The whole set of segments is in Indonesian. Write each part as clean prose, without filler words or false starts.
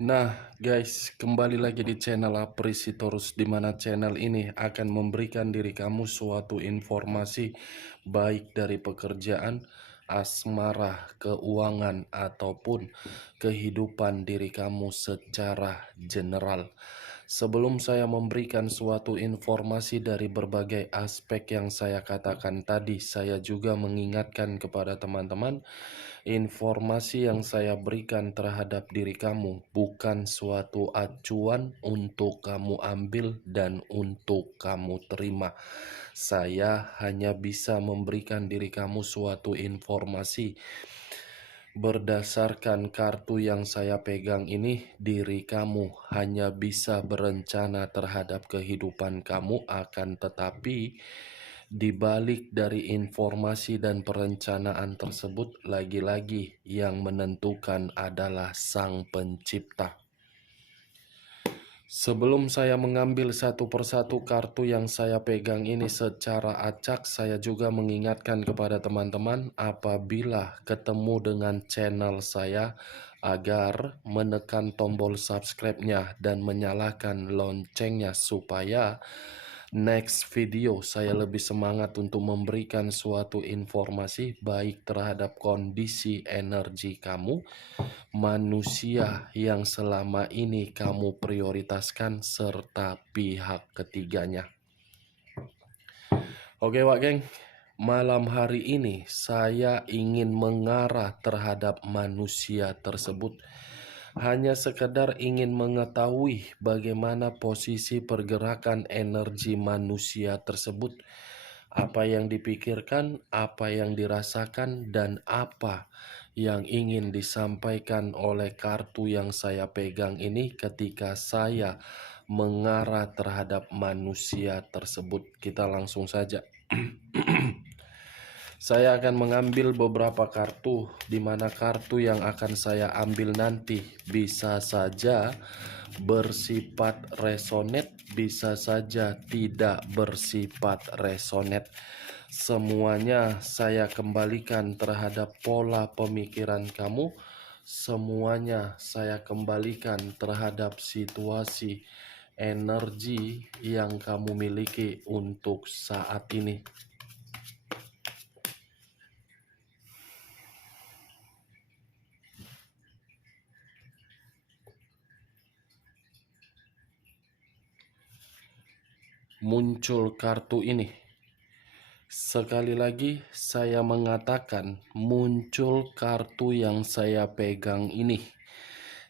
Nah guys, kembali lagi di channel Aprisitorus, di mana channel ini akan memberikan diri kamu suatu informasi baik dari pekerjaan, asmara, keuangan, ataupun kehidupan diri kamu secara general. Sebelum saya memberikan suatu informasi dari berbagai aspek yang saya katakan tadi, saya juga mengingatkan kepada teman-teman, informasi yang saya berikan terhadap diri kamu bukan suatu acuan untuk kamu ambil dan untuk kamu terima. Saya hanya bisa memberikan diri kamu suatu informasi. Berdasarkan kartu yang saya pegang ini, diri kamu hanya bisa berencana terhadap kehidupan kamu, akan tetapi di balik dari informasi dan perencanaan tersebut, lagi-lagi yang menentukan adalah Sang Pencipta. Sebelum saya mengambil satu persatu kartu yang saya pegang ini secara acak, saya juga mengingatkan kepada teman-teman apabila ketemu dengan channel saya agar menekan tombol subscribe-nya dan menyalakan loncengnya supaya next video saya lebih semangat untuk memberikan suatu informasi baik terhadap kondisi energi kamu, manusia yang selama ini kamu prioritaskan, serta pihak ketiganya. Oke Wak Geng, malam hari ini saya ingin mengarah terhadap manusia tersebut. Hanya sekedar ingin mengetahui bagaimana posisi pergerakan energi manusia tersebut, apa yang dipikirkan, apa yang dirasakan, dan apa yang ingin disampaikan oleh kartu yang saya pegang ini ketika saya mengarah terhadap manusia tersebut. Kita langsung saja. Saya akan mengambil beberapa kartu, di mana kartu yang akan saya ambil nanti bisa saja bersifat resonate, bisa saja tidak bersifat resonate. Semuanya saya kembalikan terhadap pola pemikiran kamu. Semuanya saya kembalikan terhadap situasi energi yang kamu miliki untuk saat ini. Muncul kartu ini. Sekali lagi saya mengatakan muncul kartu yang saya pegang ini.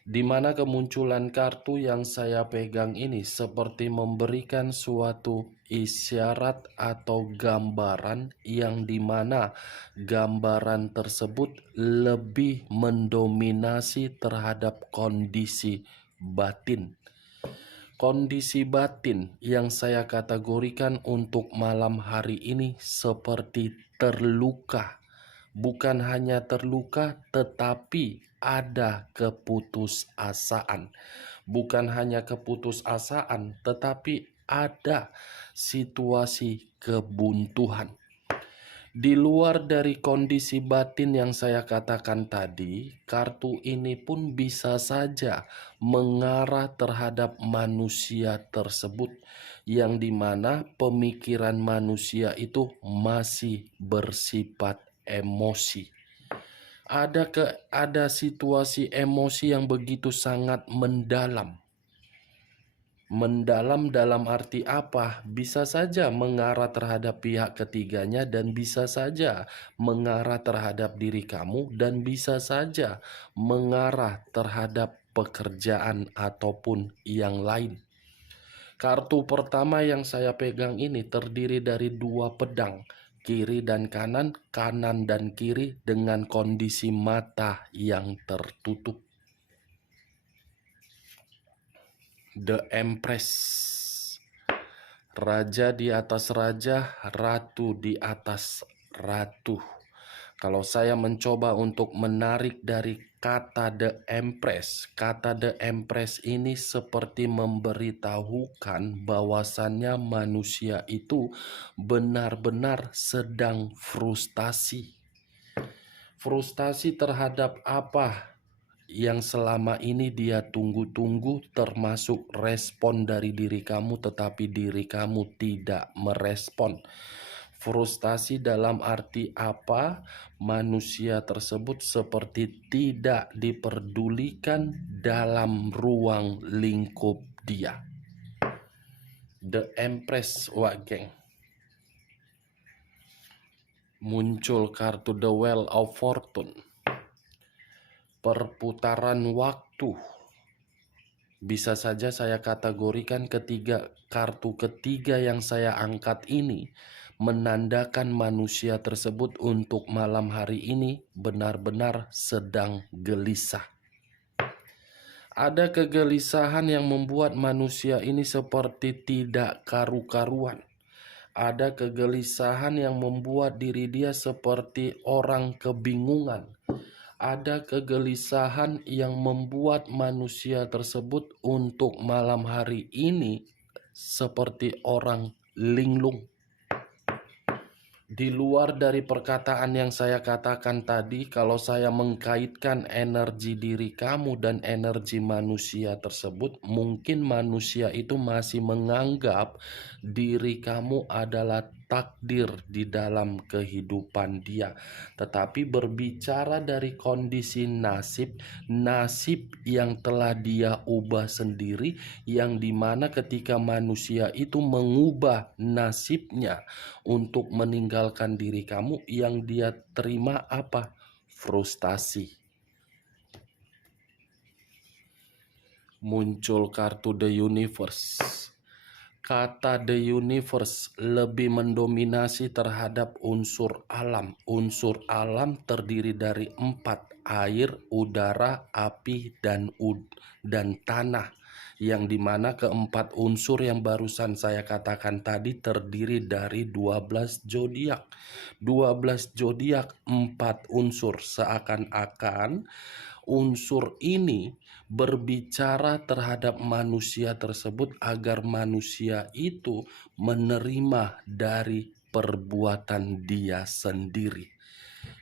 Di mana kemunculan kartu yang saya pegang ini seperti memberikan suatu isyarat atau gambaran yang dimana gambaran tersebut lebih mendominasi terhadap kondisi batin. Kondisi batin yang saya kategorikan untuk malam hari ini seperti terluka. Bukan hanya terluka, tetapi ada keputusasaan. Bukan hanya keputusasaan, tetapi ada situasi kebuntuan. Di luar dari kondisi batin yang saya katakan tadi, kartu ini pun bisa saja mengarah terhadap manusia tersebut, yang dimana pemikiran manusia itu masih bersifat emosi. Ada situasi emosi yang begitu sangat mendalam. Mendalam dalam arti apa? Bisa saja mengarah terhadap pihak ketiganya, dan bisa saja mengarah terhadap diri kamu, dan bisa saja mengarah terhadap pekerjaan ataupun yang lain. Kartu pertama yang saya pegang ini terdiri dari dua pedang, kiri dan kanan, kanan dan kiri, dengan kondisi mata yang tertutup. The Empress. Raja di atas raja, ratu di atas ratu. Kalau saya mencoba untuk menarik dari kata The Empress ini seperti memberitahukan bahwasannya manusia itu benar-benar sedang frustasi. Frustasi terhadap apa yang selama ini dia tunggu-tunggu, termasuk respon dari diri kamu, tetapi diri kamu tidak merespon. Frustasi dalam arti apa? Manusia tersebut seperti tidak diperdulikan dalam ruang lingkup dia. The Empress, Wak geng. Muncul kartu The Wheel of Fortune. Perputaran waktu. Bisa saja saya kategorikan kartu ketiga yang saya angkat ini menandakan manusia tersebut untuk malam hari ini benar-benar sedang gelisah. Ada kegelisahan yang membuat manusia ini seperti tidak karu-karuan. Ada kegelisahan yang membuat diri dia seperti orang kebingungan. Ada kegelisahan yang membuat manusia tersebut untuk malam hari ini seperti orang linglung. Di luar dari perkataan yang saya katakan tadi, kalau saya mengkaitkan energi diri kamu dan energi manusia tersebut, mungkin manusia itu masih menganggap diri kamu adalah takdir di dalam kehidupan dia. Tetapi berbicara dari kondisi nasib yang telah dia ubah sendiri, yang dimana ketika manusia itu mengubah nasibnya untuk meninggalkan diri kamu, yang dia terima apa? Frustasi. Muncul kartu The Universe. Kata The Universe lebih mendominasi terhadap unsur alam. Unsur alam terdiri dari 4, air, udara, api, dan tanah. Yang dimana keempat unsur yang barusan saya katakan tadi terdiri dari 12 zodiak. 12 zodiak, 4 unsur. Seakan-akan unsur ini berbicara terhadap manusia tersebut agar manusia itu menerima dari perbuatan dia sendiri.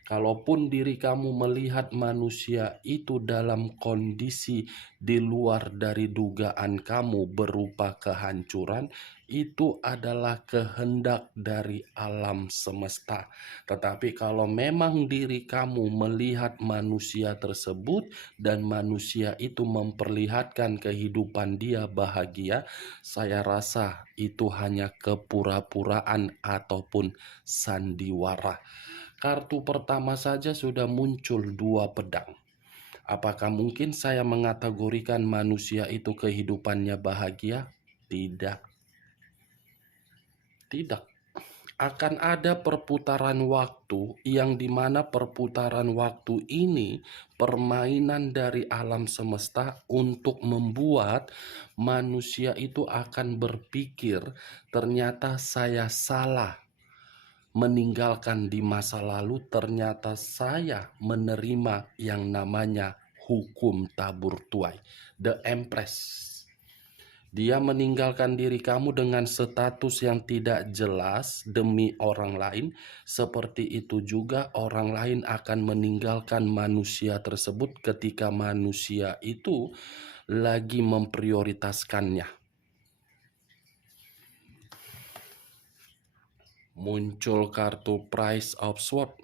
Kalaupun diri kamu melihat manusia itu dalam kondisi di luar dari dugaan kamu berupa kehancuran, itu adalah kehendak dari alam semesta. Tetapi kalau memang diri kamu melihat manusia tersebut dan manusia itu memperlihatkan kehidupan dia bahagia, saya rasa itu hanya kepura-puraan ataupun sandiwara. Kartu pertama saja sudah muncul 2 pedang. Apakah mungkin saya mengategorikan manusia itu kehidupannya bahagia? Tidak. Tidak. Akan ada perputaran waktu yang dimana perputaran waktu ini permainan dari alam semesta untuk membuat manusia itu akan berpikir ternyata saya salah meninggalkan di masa lalu, ternyata saya menerima yang namanya hukum tabur tuai. The Empress. Dia meninggalkan diri kamu dengan status yang tidak jelas demi orang lain. Seperti itu juga orang lain akan meninggalkan manusia tersebut ketika manusia itu lagi memprioritaskannya. Muncul kartu Price of Swords.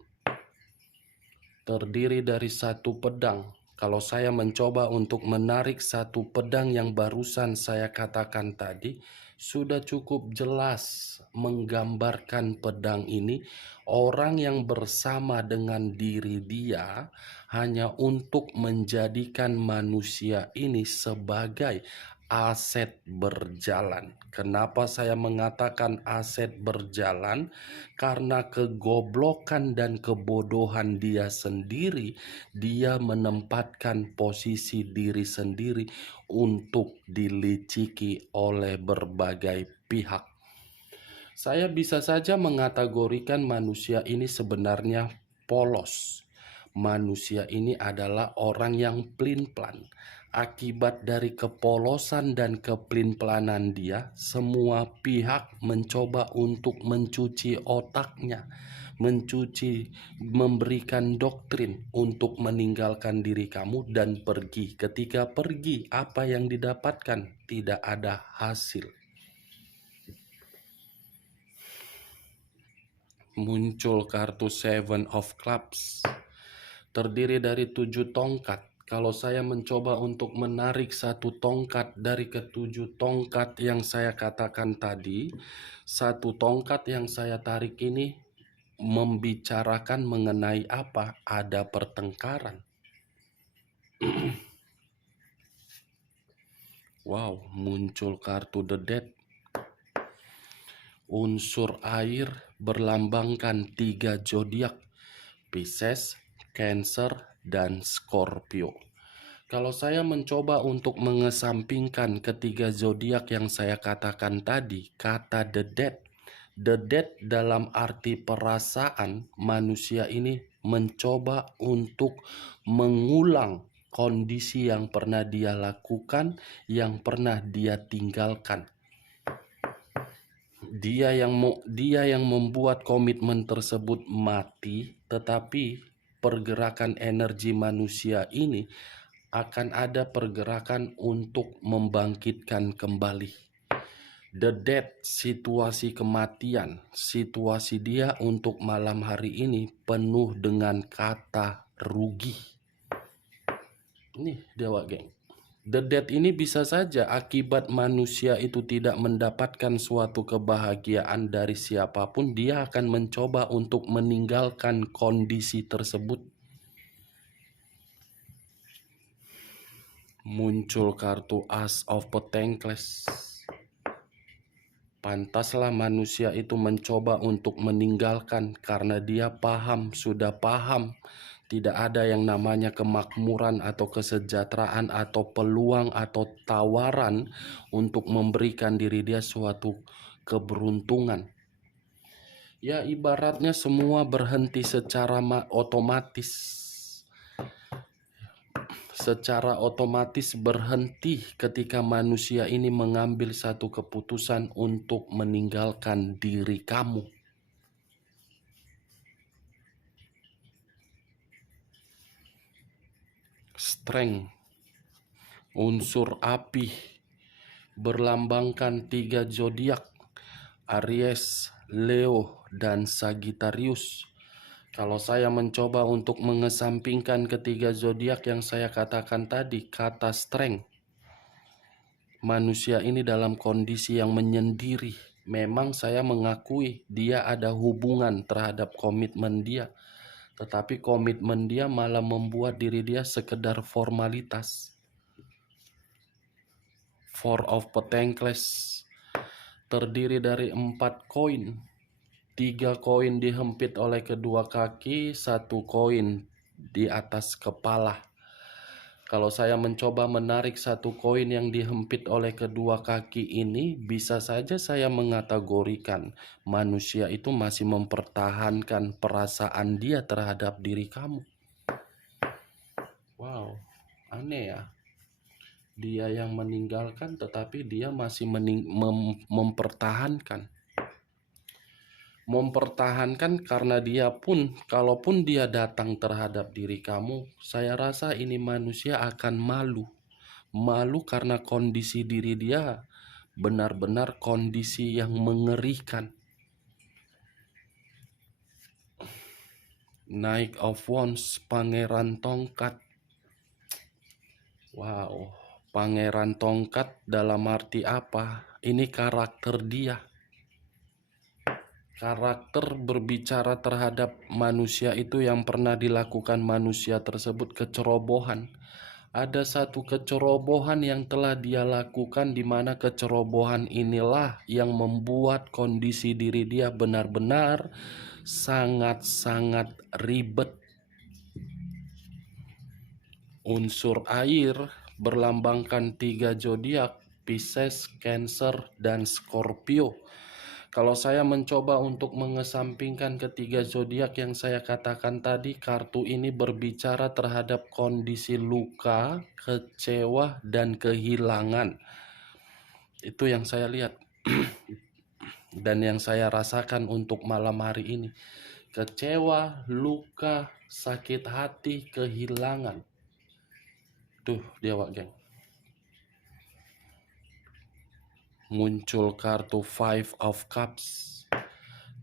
Terdiri dari 1 pedang. Kalau saya mencoba untuk menarik 1 pedang yang barusan saya katakan tadi, sudah cukup jelas menggambarkan pedang ini. Orang yang bersama dengan diri dia hanya untuk menjadikan manusia ini sebagai aset berjalan. Kenapa saya mengatakan aset berjalan? Karena kegoblokan dan kebodohan dia sendiri, dia menempatkan posisi diri sendiri untuk diliciki oleh berbagai pihak. Saya bisa saja mengategorikan manusia ini sebenarnya polos. Manusia ini adalah orang yang pelin-pelan. Akibat dari kepolosan dan kepelin-pelanan dia, semua pihak mencoba untuk mencuci otaknya, mencuci, memberikan doktrin untuk meninggalkan diri kamu dan pergi. Ketika pergi, apa yang didapatkan? Tidak ada hasil. Muncul kartu Seven of Clubs, terdiri dari 7 tongkat. Kalau saya mencoba untuk menarik satu tongkat dari ketujuh tongkat yang saya katakan tadi, satu tongkat yang saya tarik ini membicarakan mengenai apa? Ada pertengkaran. Wow, muncul kartu The Dead. Unsur air berlambangkan 3 zodiak, Pisces, Cancer, dan Scorpio. Kalau saya mencoba untuk mengesampingkan ketiga zodiak yang saya katakan tadi, kata the dead dalam arti perasaan, manusia ini mencoba untuk mengulang kondisi yang pernah dia lakukan, yang pernah dia tinggalkan. Dia yang membuat komitmen tersebut mati, tetapi pergerakan energi manusia ini akan ada pergerakan untuk membangkitkan kembali. The death, situasi kematian, situasi dia untuk malam hari ini penuh dengan kata rugi. Nih Dewa Geng. The death ini bisa saja akibat manusia itu tidak mendapatkan suatu kebahagiaan dari siapapun, dia akan mencoba untuk meninggalkan kondisi tersebut. Muncul kartu Ace of Pentacles. Pantaslah manusia itu mencoba untuk meninggalkan karena dia sudah paham. Tidak ada yang namanya kemakmuran atau kesejahteraan atau peluang atau tawaran untuk memberikan diri dia suatu keberuntungan. Ya ibaratnya semua berhenti secara otomatis. Secara otomatis berhenti ketika manusia ini mengambil satu keputusan untuk meninggalkan diri kamu. Strength, unsur api, berlambangkan 3 zodiak, Aries, Leo, dan Sagittarius. Kalau saya mencoba untuk mengesampingkan ketiga zodiak yang saya katakan tadi, kata strength, manusia ini dalam kondisi yang menyendiri. Memang saya mengakui dia ada hubungan terhadap komitmen dia, tetapi komitmen dia malah membuat diri dia sekedar formalitas. Four of Pentacles terdiri dari 4 koin. 3 koin dihempit oleh kedua kaki, 1 koin di atas kepala. Kalau saya mencoba menarik 1 koin yang dihempit oleh kedua kaki ini, bisa saja saya mengategorikan manusia itu masih mempertahankan perasaan dia terhadap diri kamu. Wow, aneh ya. Dia yang meninggalkan tetapi dia masih mempertahankan. Mempertahankan karena dia pun, kalaupun dia datang terhadap diri kamu, saya rasa ini manusia akan malu. Malu karena kondisi diri dia benar-benar kondisi yang mengerikan. Knight of Wands, pangeran tongkat. Wow, pangeran tongkat dalam arti apa? Ini karakter dia. Karakter berbicara terhadap manusia itu yang pernah dilakukan manusia tersebut, kecerobohan. Ada satu kecerobohan yang telah dia lakukan, di mana kecerobohan inilah yang membuat kondisi diri dia benar-benar sangat-sangat ribet. Unsur air berlambangkan 3 zodiak, Pisces, Cancer, dan Scorpio. Kalau saya mencoba untuk mengesampingkan ketiga zodiak yang saya katakan tadi, kartu ini berbicara terhadap kondisi luka, kecewa, dan kehilangan. Itu yang saya lihat dan yang saya rasakan untuk malam hari ini. kecewa, luka, sakit hati, kehilangan. Tuh dia Wak geng. Muncul kartu Five of Cups.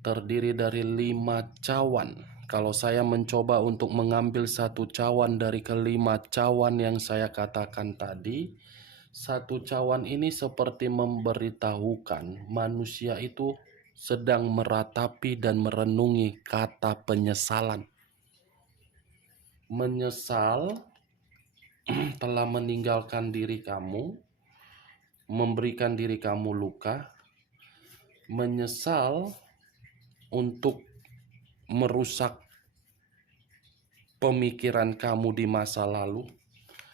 Terdiri dari 5 cawan. Kalau saya mencoba untuk mengambil satu cawan dari kelima cawan yang saya katakan tadi, satu cawan ini seperti memberitahukan manusia itu sedang meratapi dan merenungi kata penyesalan. Menyesal telah meninggalkan diri kamu, memberikan diri kamu luka, menyesal untuk merusak pemikiran kamu di masa lalu.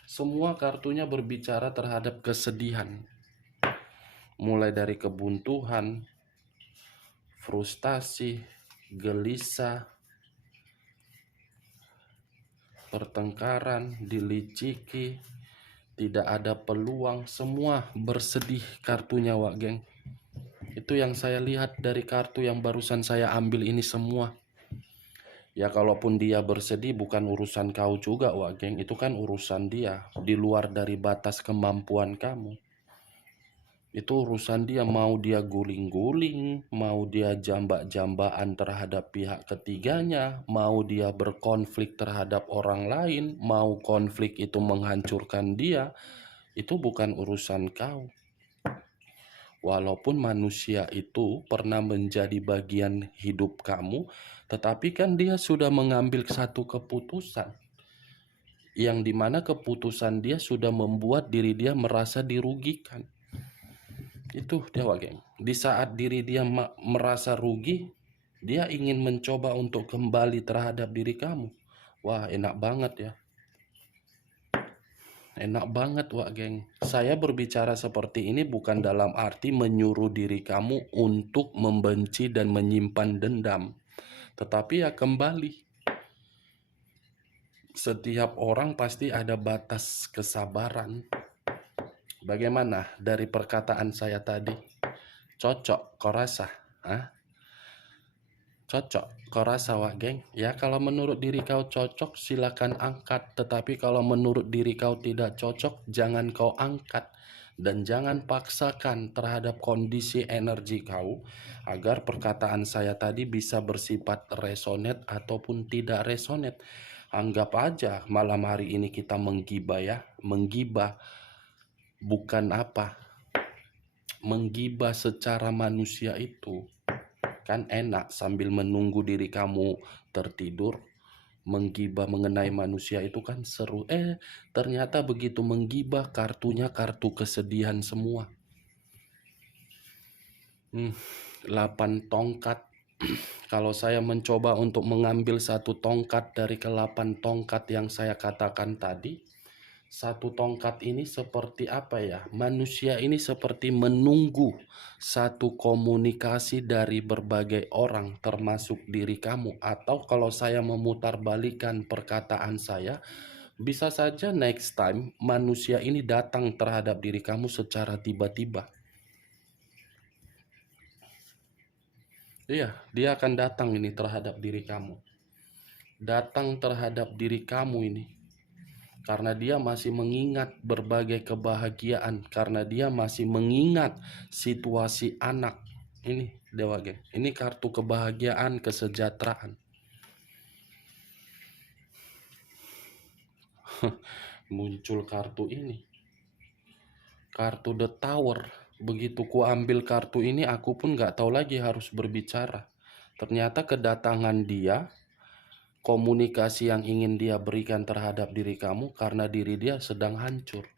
Semua kartunya berbicara terhadap kesedihan, mulai dari kebuntuan, frustasi, gelisah, pertengkaran, diliciki, tidak ada peluang, semua bersedih kartunya Wak geng. Itu yang saya lihat dari kartu yang barusan saya ambil ini semua. Ya kalaupun dia bersedih bukan urusan kau juga Wak geng, itu kan urusan dia, di luar dari batas kemampuan kamu. Itu urusan dia, mau dia guling-guling, mau dia jambak-jambakan terhadap pihak ketiganya, mau dia berkonflik terhadap orang lain, mau konflik itu menghancurkan dia, itu bukan urusan kau. Walaupun manusia itu pernah menjadi bagian hidup kamu, tetapi kan dia sudah mengambil satu keputusan, yang dimana keputusan dia sudah membuat diri dia merasa dirugikan. Itu dia Wak geng. Di saat diri dia merasa rugi, dia ingin mencoba untuk kembali terhadap diri kamu. Wah, enak banget ya. Enak banget Wak geng. Saya berbicara seperti ini bukan dalam arti menyuruh diri kamu untuk membenci dan menyimpan dendam. Tetapi ya kembali, setiap orang pasti ada batas kesabaran. Bagaimana dari perkataan saya tadi? Cocok, kau rasa? Hah? Cocok, kau rasa Wak geng? Ya kalau menurut diri kau cocok silakan angkat. Tetapi kalau menurut diri kau tidak cocok, jangan kau angkat. Dan jangan paksakan terhadap kondisi energi kau, agar perkataan saya tadi bisa bersifat resonate ataupun tidak resonate. Anggap aja malam hari ini kita menggibah ya. Menggibah bukan apa? Menggibah secara manusia itu kan enak, sambil menunggu diri kamu tertidur. Menggibah mengenai manusia itu kan seru. Ternyata begitu menggibah kartunya kartu kesedihan semua. 8 tongkat. Kalau saya mencoba untuk mengambil satu tongkat dari ke-8 tongkat yang saya katakan tadi, satu tongkat ini seperti apa ya? Manusia ini seperti menunggu satu komunikasi dari berbagai orang, termasuk diri kamu. Atau kalau saya memutarbalikkan perkataan saya, bisa saja next time manusia ini datang terhadap diri kamu secara tiba-tiba. Iya, dia akan datang ini terhadap diri kamu. Datang terhadap diri kamu ini. Karena dia masih mengingat berbagai kebahagiaan, karena dia masih mengingat situasi anak. Ini Dewa geng, ini kartu kebahagiaan, kesejahteraan. Muncul kartu ini, kartu The Tower. Begitu ku ambil kartu ini, aku pun gak tahu lagi harus berbicara. Ternyata kedatangan dia, komunikasi yang ingin dia berikan terhadap diri kamu, karena diri dia sedang hancur.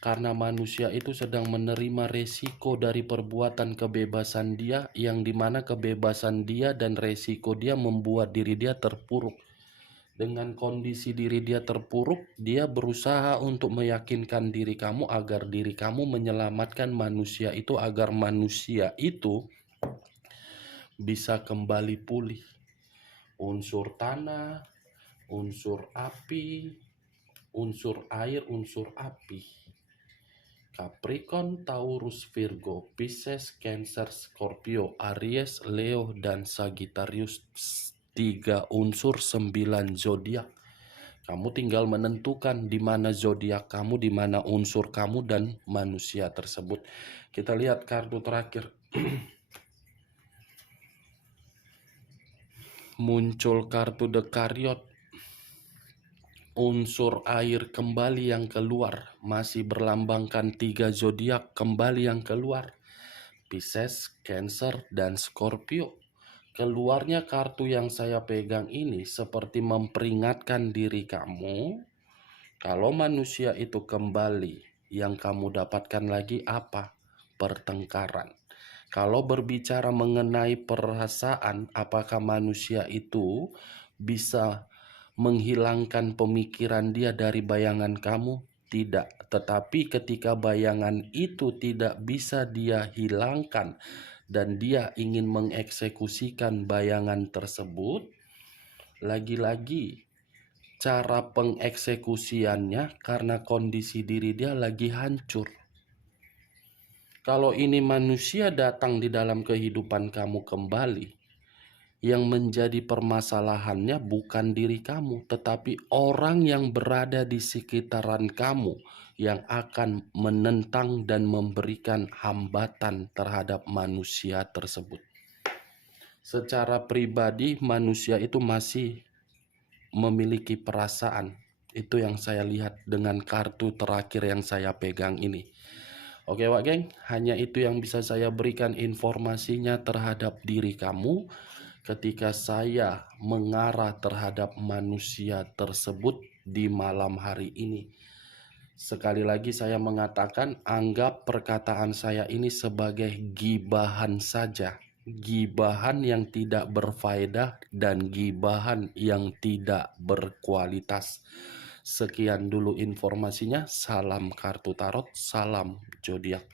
Karena manusia itu sedang menerima resiko dari perbuatan kebebasan dia, yang dimana kebebasan dia dan resiko dia membuat diri dia terpuruk. Dengan kondisi diri dia terpuruk, dia berusaha untuk meyakinkan diri kamu agar diri kamu menyelamatkan manusia itu, agar manusia itu bisa kembali pulih. Unsur tanah, unsur api, unsur air, unsur api. Capricorn, Taurus, Virgo, Pisces, Cancer, Scorpio, Aries, Leo, dan Sagittarius. 3 unsur 9 zodiak. Kamu tinggal menentukan di mana zodiak kamu, di mana unsur kamu dan manusia tersebut. Kita lihat kartu terakhir. Muncul kartu The Chariot. Unsur air kembali yang keluar, masih berlambangkan 3 zodiak kembali yang keluar. Pisces, Cancer, dan Scorpio. Keluarnya kartu yang saya pegang ini seperti memperingatkan diri kamu, kalau manusia itu kembali, yang kamu dapatkan lagi apa? Pertengkaran. Kalau berbicara mengenai perasaan, apakah manusia itu bisa menghilangkan pemikiran dia dari bayangan kamu? Tidak. Tetapi ketika bayangan itu tidak bisa dia hilangkan dan dia ingin mengeksekusikan bayangan tersebut, lagi-lagi cara pengeksekusiannya karena kondisi diri dia lagi hancur. Kalau ini manusia datang di dalam kehidupan kamu kembali, yang menjadi permasalahannya bukan diri kamu, tetapi orang yang berada di sekitaran kamu yang akan menentang dan memberikan hambatan terhadap manusia tersebut. Secara pribadi, manusia itu masih memiliki perasaan. Itu yang saya lihat dengan kartu terakhir yang saya pegang ini. Oke Wak Geng, hanya itu yang bisa saya berikan informasinya terhadap diri kamu ketika saya mengarah terhadap manusia tersebut di malam hari ini. Sekali lagi saya mengatakan, anggap perkataan saya ini sebagai gibahan saja. Gibahan yang tidak berfaedah dan gibahan yang tidak berkualitas. Sekian dulu informasinya. Salam kartu tarot, salam zodiak.